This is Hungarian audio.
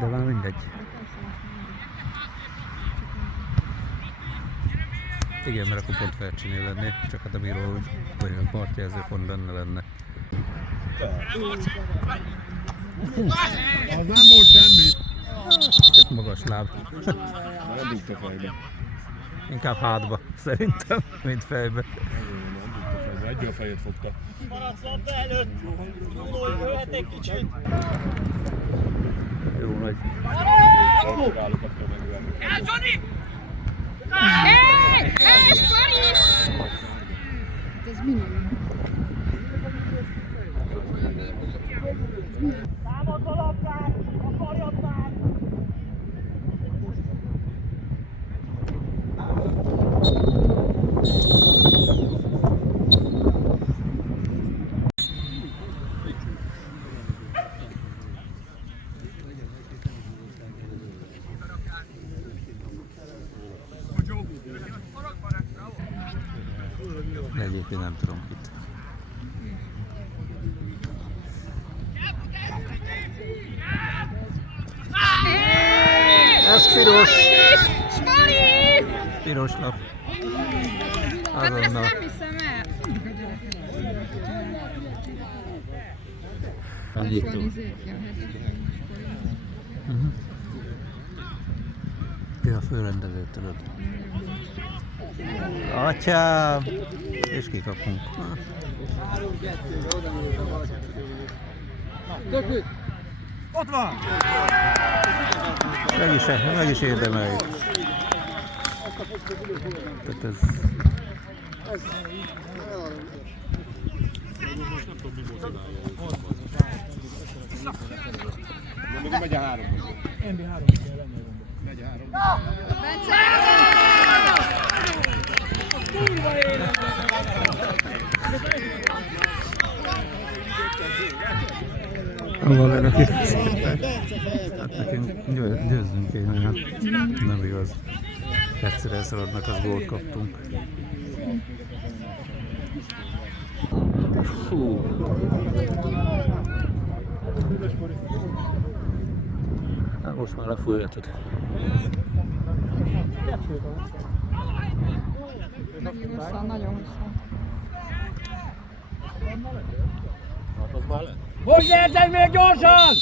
De már mindegy. Igen, mert akkor pont felcsinél lenni, csak hát a bíró olyan partjelző pont lenne. Az nem volt semmi. Csak magas láb. Nem dugta fejbe. Inkább hátba, szerintem, mint fejbe. Nem dugta fejbe. Egy a fejét fogta. Maradsz labda előtt! Tudod, jöhet egy kicsit! Jó nagy. Ráluk attól megülni. El, Johnny! Ez minimum. Támadva labdát! Akarjad már! De egyébként nem tudom itt. Ez piros! Piros lap. Azonnal. Nem hiszem el. Felhívtuk. Ki a főrendező, tudod? Atyám! És kikapunk. Ott van! Meg is érdemeljük. Tehát ez... Mondom, megy a három. NB3 kell lenni. Megy a három. Hova lennek itt? Hát nekünk győzzünk kéne, hát nem igaz. Egyszer elszaladnak, az gólt kaptunk. Fú. Hát most már lefújhatod. Nagyon hosszan. Hát az már lett. Hogy érted még gyorsan?